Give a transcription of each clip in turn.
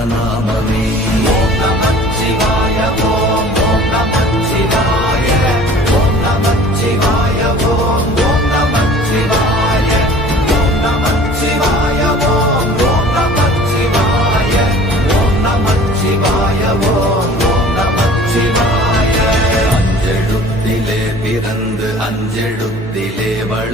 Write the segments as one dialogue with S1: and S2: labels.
S1: जना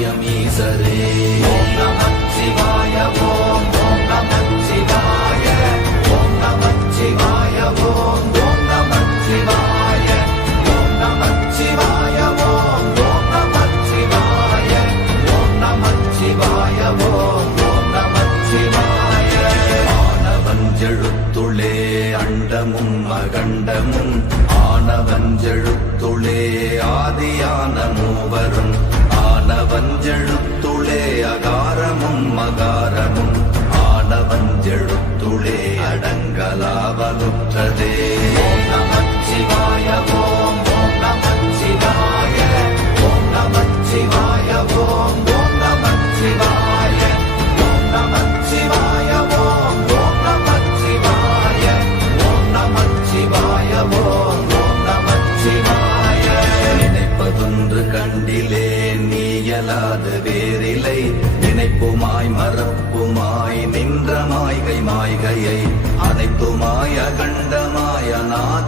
S1: ஈசரே ஓம் நமச்சிவாய ஓம் ஓம் நமச்சிவாய ஓம் நமச்சிவாய ஓம் ஓம் நமச்சிவாய ஓம் நமச்சிவாய ஓம் ஓம் நமச்சிவாய ஓம் நமச்சிவாய ஓம் ஓம் நமச்சிவாய ஆனவஞ்செழுத்துளே அண்டமும் அகண்டமும் ஆனவஞ்செழுத்துளே ஆதியான மூவரும். ஆனவஞ்செழுத்துளே அகாரமும் மகாரமும் ஆனவஞ்செழுத்துளே அடங்கலாவலுற்றதே ஓம்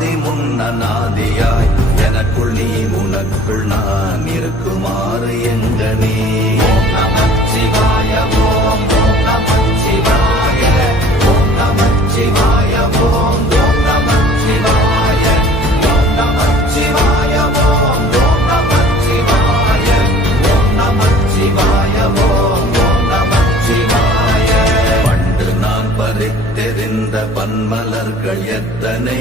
S1: ஆதி முன்ன நாதியாய் எனக்குள் நீ உனக்குள் நான் இருக்குமாறு எங்கனே. நீ ஓம் நமச்சிவாய ஓம் ஓம் ஓம் பன்மலர்கள் எத்தனை?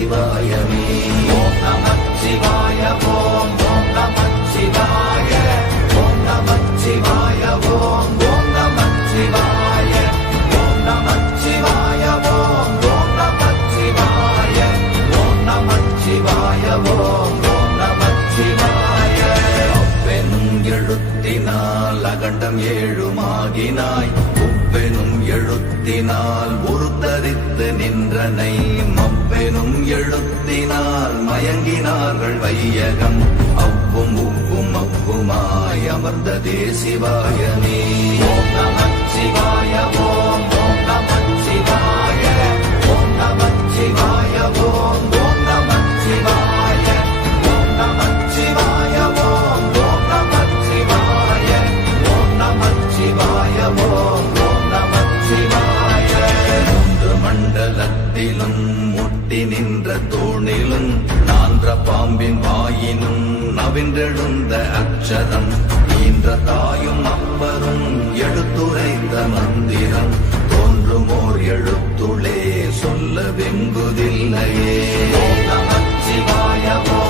S1: சிவாயமே ஓம் நமச்சிவாய ஓம் ஓம் நமச்சிவாய ஓம் நமச்சிவாய ஓம் ஓம் நமச்சிவாய ஓம் நமச்சிவாய ஓம் ஓம் நமச்சிவாய ஓம் நமச்சிவாய ஓம் ஓம் நமச்சிவாய அவ்வெனும் எழுத்தினால் அகண்டம் ஏழுமாகினாய் உவ்வெனும் எழுத்தினால் வந்ததே அமர்ந்ததே சிவாயமே ஓம் நம சிவாய ஓம் ஓம் நம சிவாய. ஓம் நம சிவாய ஓம் ஓம் நம சிவாய. ஓம் நம சிவாய ஓம் ஓம் நம சிவாய. ஓம் நம சிவாய ஓம் ஓம் நம சிவாய. மூன்று மண்டலத்திலும் முட்டி நின்ற தூணிலும் நான்ற பாம்பின் வாயினும் நவின்றெழுந்த அக்ஷரம். தாயும் அப்பரும் எடுத்துரைத்த மந்திரம். தோன்றுமோர் எழுத்துளே சொல்ல வெங்குதில்லையே ஓம்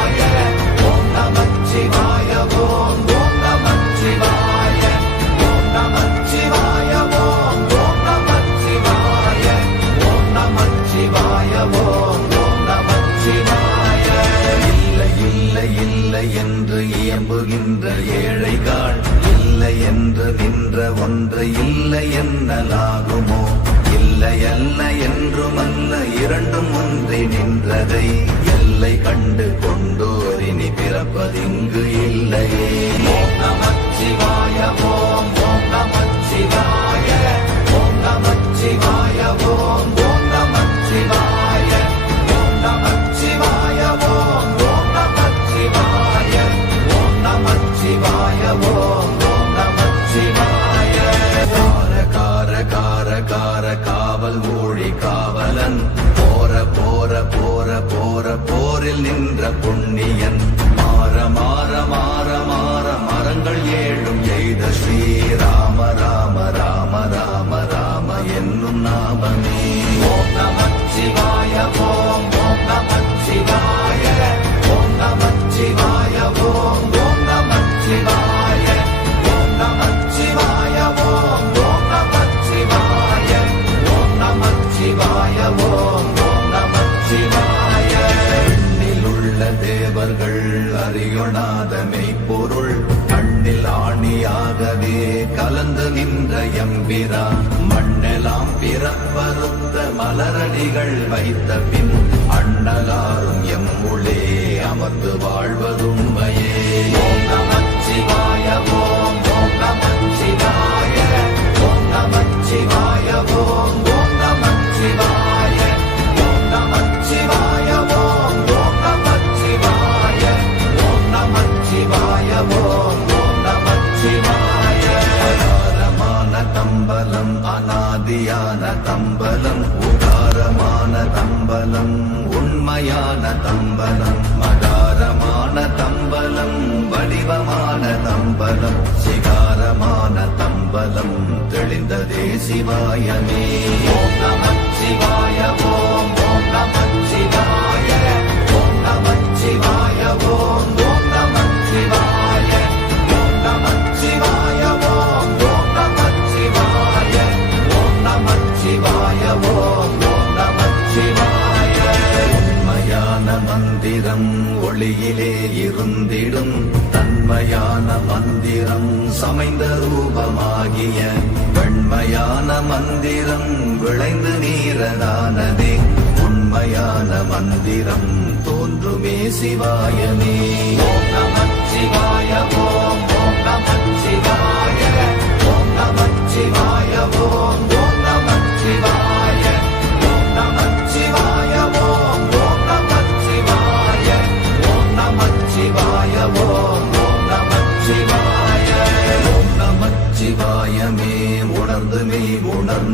S1: பிறப்பதிங்கு தம்பலம் உண்மையான தம்பலம் மதாரமான தம்பலம் வடிவமான தம்பலம் சிகாரமான தம்பலம் தெளிந்ததே சிவாயமே. ஓம் சிவாய ஓம் ஓம் சிவாய ஓம் நமச்சிவாய ஓம் ஓம் ஒளியிலே இருந்திடும் தன்மையான மந்திரம் சமைந்த ரூபமாகிய வெண்மையான மந்திரம் விளைந்து நீரதானதே. உண்மையான மந்திரம் தோன்றுமே சிவாயமே.